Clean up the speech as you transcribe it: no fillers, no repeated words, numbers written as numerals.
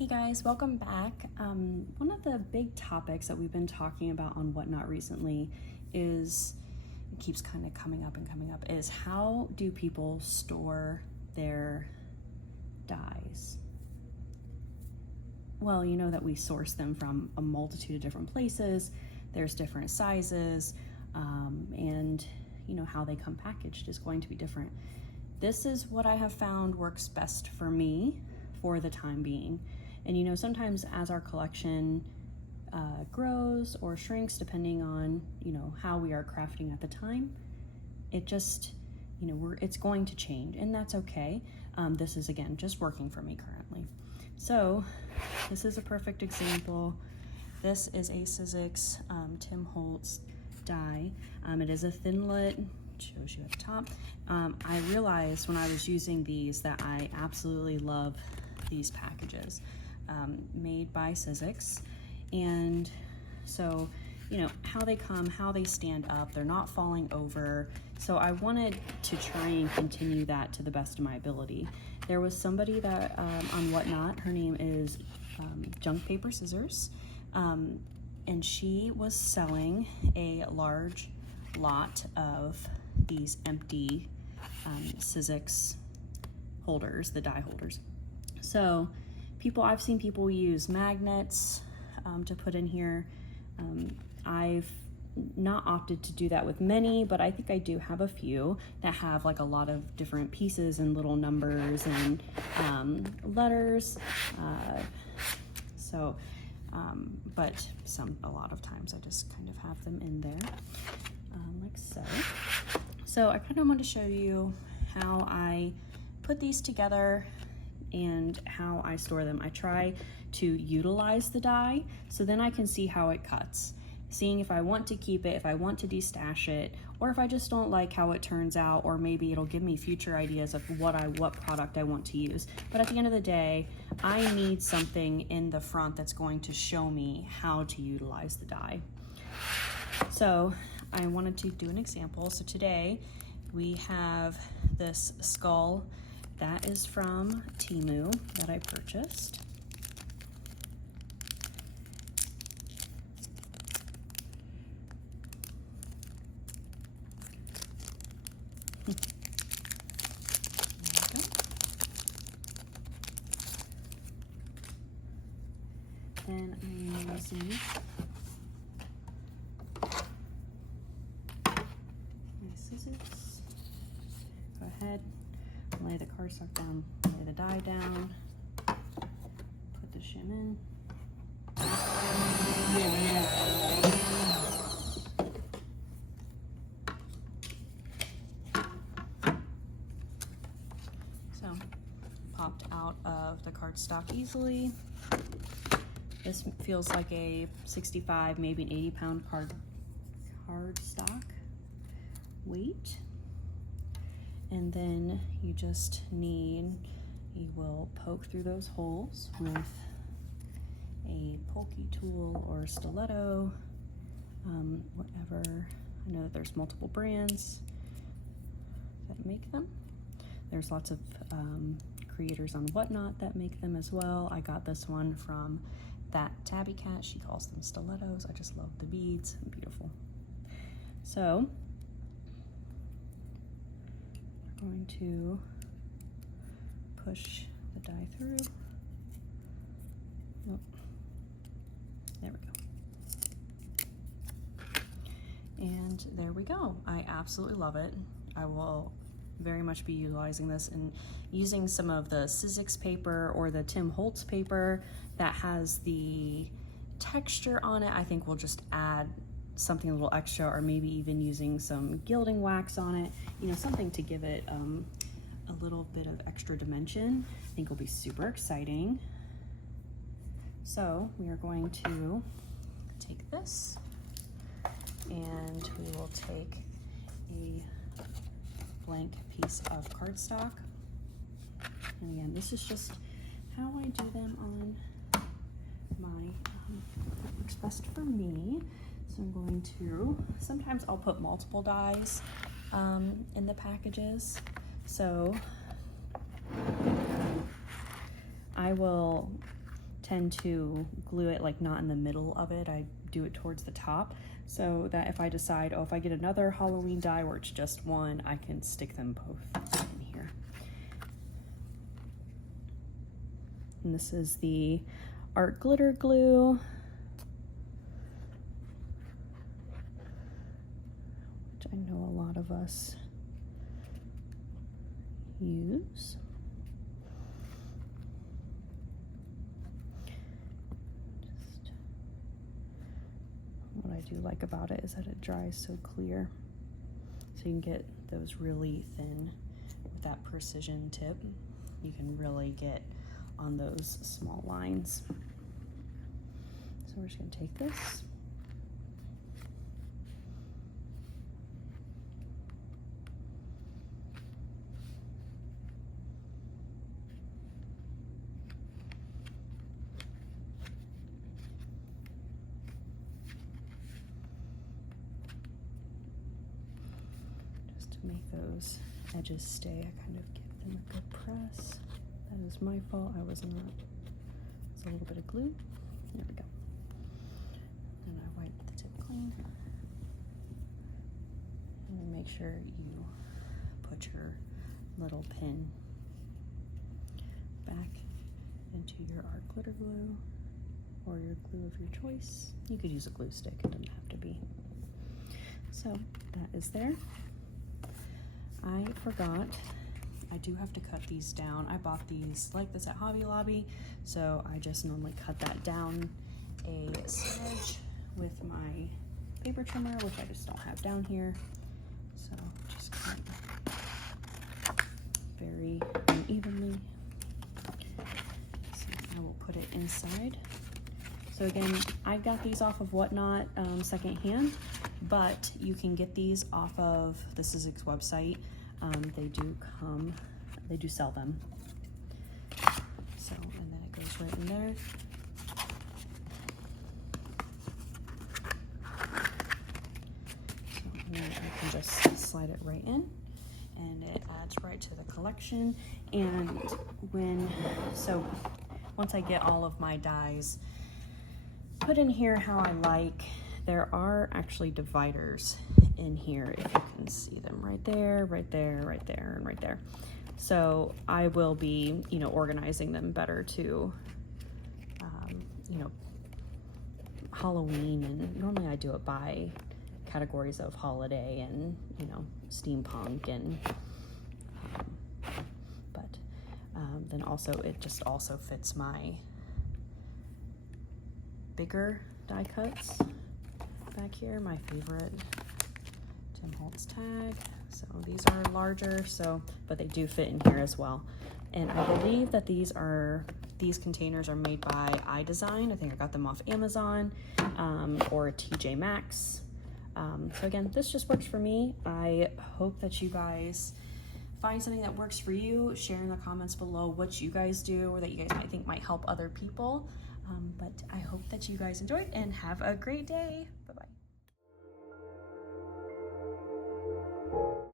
Hey guys, welcome back. One of the big topics that we've been talking about on Whatnot recently is, it keeps kind of coming up, is how do people store their dyes? Well, you know that we source them from a multitude of different places. There's different sizes, and you know how they come packaged is going to be different. This is what I have found works best for me for the time being. And you know, sometimes as our collection grows or shrinks, depending on, you know, how we are crafting at the time, it just, you know, it's going to change, and that's okay. This is, again, just working for me currently. So this is a perfect example. This is a Sizzix Tim Holtz die. It is a Thinlit, shows you at the top. I realized when I was using these that I absolutely love these packages. Made by Sizzix, and so you know how they come, how they stand up, they're not falling over, so I wanted to try and continue that to the best of my ability. There was somebody that on Whatnot, her name is Junk Paper Scissors, and she was selling a large lot of these empty Sizzix holders, the die holders. So I've seen people use magnets to put in here. I've not opted to do that with many, but I think I do have a few that have like a lot of different pieces and little numbers and letters. But a lot of times I just kind of have them in there, like so. So I kind of want to show you how I put these together and how I store them. I try to utilize the die so then I can see how it cuts, seeing if I want to keep it, if I want to destash it, or if I just don't like how it turns out, or maybe it'll give me future ideas of what product I want to use. But at the end of the day, I need something in the front that's going to show me how to utilize the die. So I wanted to do an example. So today we have this skull that is from Temu that I purchased. Then I'm using my scissors. Go ahead, lay the cardstock down, lay the die down, put the shim in. So, popped out of the cardstock easily. This feels like a 65, maybe an 80 pound cardstock weight. And then you will poke through those holes with a pokey tool or stiletto, whatever. I know that there's multiple brands that make them. There's lots of creators on Whatnot that make them as well. I got this one from that Tabby Cat. She calls them stilettos. I just love the beads, beautiful. So we're going to push the die through. Oh, there we go. And there we go. I absolutely love it. I will very much be utilizing this and using some of the Sizzix paper or the Tim Holtz paper that has the texture on it. I think we'll just add something a little extra, or maybe even using some gilding wax on it, you know, something to give it a little bit of extra dimension. I think will be super exciting. So we are going to take this and we will take a blank piece of cardstock. And again, this is just how I do them on my, what works best for me. So I'm going to, sometimes I'll put multiple dies in the packages. So I will tend to glue it like not in the middle of it. I do it towards the top so that if I decide, oh, if I get another Halloween die where it's just one, I can stick them both in here. And this is the Art Glitter Glue, which I know a lot of us use. What I do like about it is that it dries so clear, so you can get those really thin with that precision tip. You can really get on those small lines. So we're just going to take this, make those edges stay. I kind of give them a good press. That is my fault. I was not. It's a little bit of glue. There we go. And I wipe the tip clean. And make sure you put your little pin back into your art glitter glue or your glue of your choice. You could use a glue stick. It doesn't have to be. So that is there. I forgot, I do have to cut these down. I bought these like this at Hobby Lobby, so I just normally cut that down a smidge with my paper trimmer, which I just don't have down here. So just cut very unevenly. So I will put it inside. So again, I got these off of Whatnot secondhand, but you can get these off of the Sizzix website. They do sell them. So, and then it goes right in there. So, and then I can just slide it right in, and it adds right to the collection. And once I get all of my dies put in here how I like, there are actually dividers in here, if you can see them, right there, right there, right there, and right there. So I will be, organizing them better to, Halloween, and normally I do it by categories of holiday and, steampunk, and, then also it just also fits my bigger die cuts back here, my favorite Tim Holtz tag. So these are larger, but they do fit in here as well. And I believe that these containers are made by iDesign. I think I got them off Amazon or TJ Maxx. So again, this just works for me. I hope that you guys find something that works for you. Share in the comments below what you guys do or that you guys might think might help other people. But I hope that you guys enjoyed and have a great day.